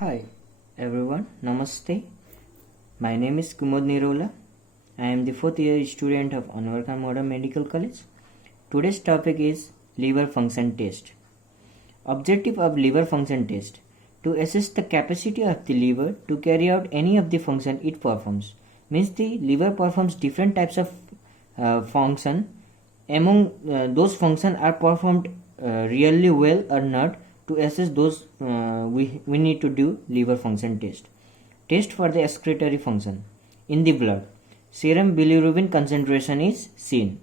Hi everyone, Namaste. My name is Kumod Nirola. I am the 4th year student of Anwar Khan Modern Medical College. Today's topic is liver function test. Objective of liver function test: to assess the capacity of the liver to carry out any of the function it performs. Means the liver performs different types of function. Among those functions are performed really well or not. To assess those, we need to do liver function test. Test for the excretory function. In the blood, serum bilirubin concentration is seen.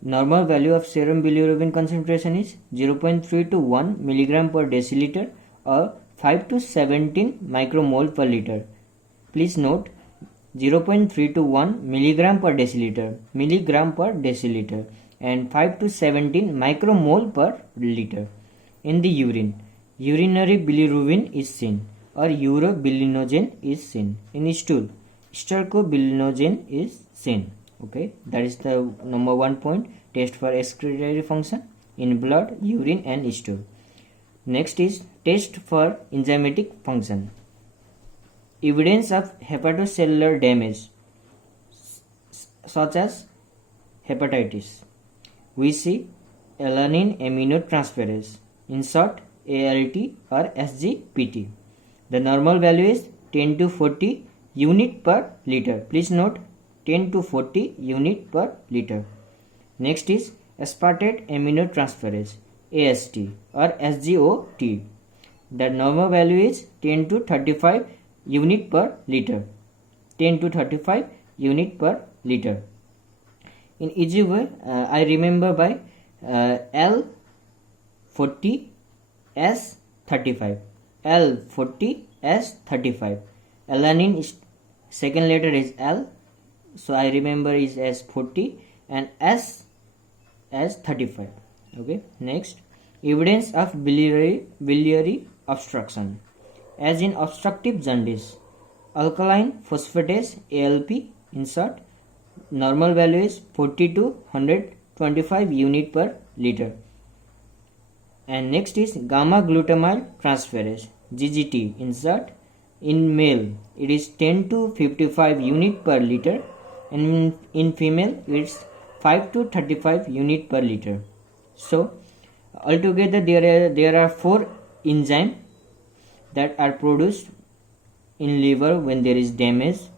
Normal value of serum bilirubin concentration is 0.3 to 1 milligram per deciliter or 5 to 17 micromole per liter. Please note 0.3 to 1 milligram per deciliter and 5 to 17 micromole per liter. In the urine, urinary bilirubin is seen or urobilinogen is seen. In stool, stercobilinogen is seen. Okay, that is the number 1 point. Test for excretory function in blood, urine and stool. Next is test for enzymatic function. Evidence of hepatocellular damage such as hepatitis. We see alanine aminotransferase, in short ALT or SGPT. The normal value is 10 to 40 unit per liter. Please note 10 to 40 unit per liter. Next is aspartate aminotransferase, AST or SGOT. The normal value is 10 to 35 unit per liter. 10 to 35 unit per liter. In easy way, I remember by L40S35. L40S35. Alanine is second letter is L, so I remember is as 40 and S as 35. Okay. Next, evidence of biliary obstruction, as in obstructive jaundice. Alkaline phosphatase, ALP, in short, normal value is 40 to 125 unit per liter. And next is gamma glutamyl transferase, GGT, in short. In male, it is 10 to 55 unit per liter, and in female, it's 5 to 35 unit per liter. So, altogether there are 4 enzymes that are produced in liver when there is damage.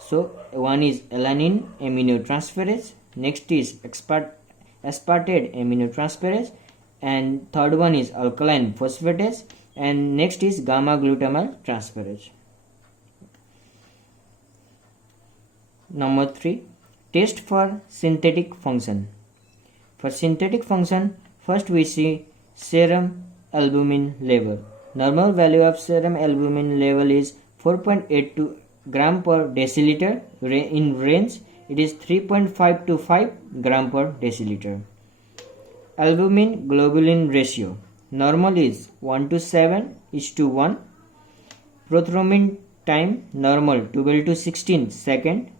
So, one is alanine aminotransferase, next is aspartate aminotransferase, and third one is alkaline phosphatase, and next is gamma glutamyl transferase. Number 3, test for synthetic function. For synthetic function, first we see serum albumin level. Normal value of serum albumin level is 4.82 gram per deciliter. In range, it is 3.5 to 5 gram per deciliter. Albumin globulin ratio, normal is 1 to 7 is to 1. Prothrombin time, normal 12 to 16 second.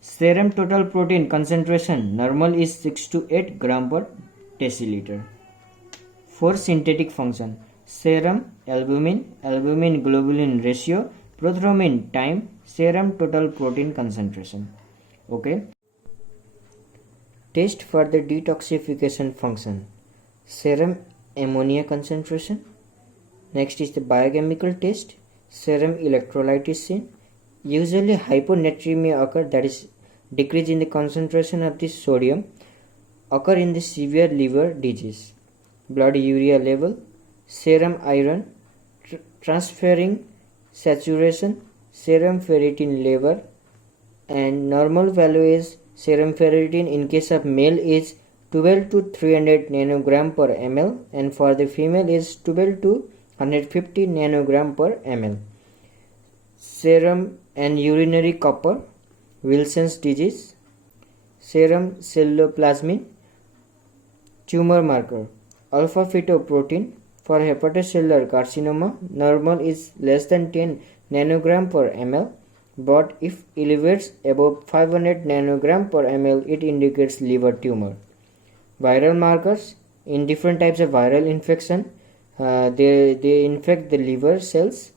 Serum total protein concentration, normal is 6 to 8 gram per deciliter. For synthetic function, serum albumin globulin ratio, prothrombin time, serum total protein concentration. Okay. Test for the detoxification function, serum ammonia concentration. Next is the biochemical test, serum electrolyte is seen. Usually hyponatremia occur, that is decrease in the concentration of the sodium, occur in the severe liver disease. Blood urea level, serum iron, transferring saturation, serum ferritin level, and normal value is serum ferritin in case of male is 12 to 300 nanogram per ml, and for the female is 12 to 150 nanogram per ml. Serum and urinary copper, Wilson's disease. Serum celloplasmin, tumor marker. Alpha fetoprotein for hepatocellular carcinoma, normal is less than 10 nanogram per ml, but if elevates above 500 nanogram per ml, it indicates liver tumor. Viral markers, in different types of viral infection, they infect the liver cells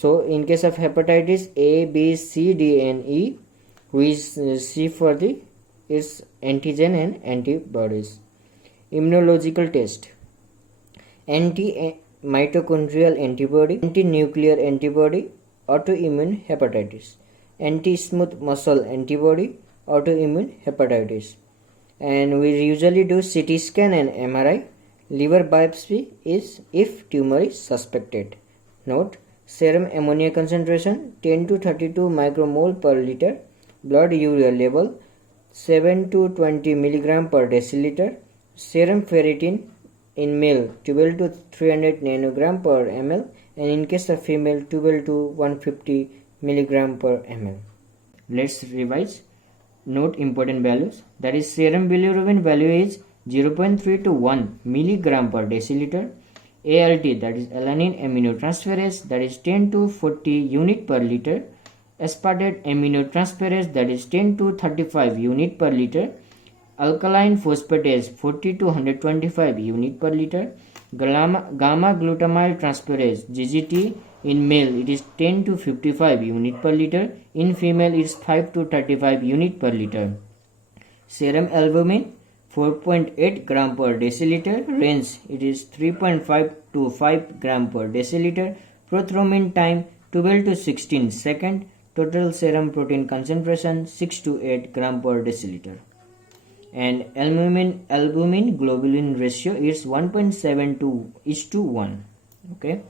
So in case of hepatitis A, B, C, D and E, we see for the its antigen and antibodies. Immunological test: anti-mitochondrial antibody, anti-nuclear antibody, autoimmune hepatitis, anti-smooth muscle antibody, autoimmune hepatitis. And we usually do CT scan and MRI. Liver biopsy is if tumor is suspected. Note: serum ammonia concentration 10 to 32 micromole per liter, blood urea level 7 to 20 milligram per deciliter, serum ferritin in male 12 to 300 nanogram per ml, and in case of female 12 to 150 milligram per ml. Let's revise. Note important values. That is, serum bilirubin value is 0.3 to 1 milligram per deciliter. ALT, that is alanine aminotransferase, that is 10 to 40 unit per liter. Aspartate aminotransferase, that is 10 to 35 unit per liter. Alkaline phosphatase 40 to 125 unit per liter. Gamma glutamyl transferase GGT, in male it is 10 to 55 unit per liter, in female it is 5 to 35 unit per liter. Serum albumin 4.8 gram per deciliter, range it is 3.5 to 5 gram per deciliter. Prothrombin time 12 to 16 second. Total serum protein concentration 6 to 8 gram per deciliter. And albumin globulin ratio is 1.72:1. Okay.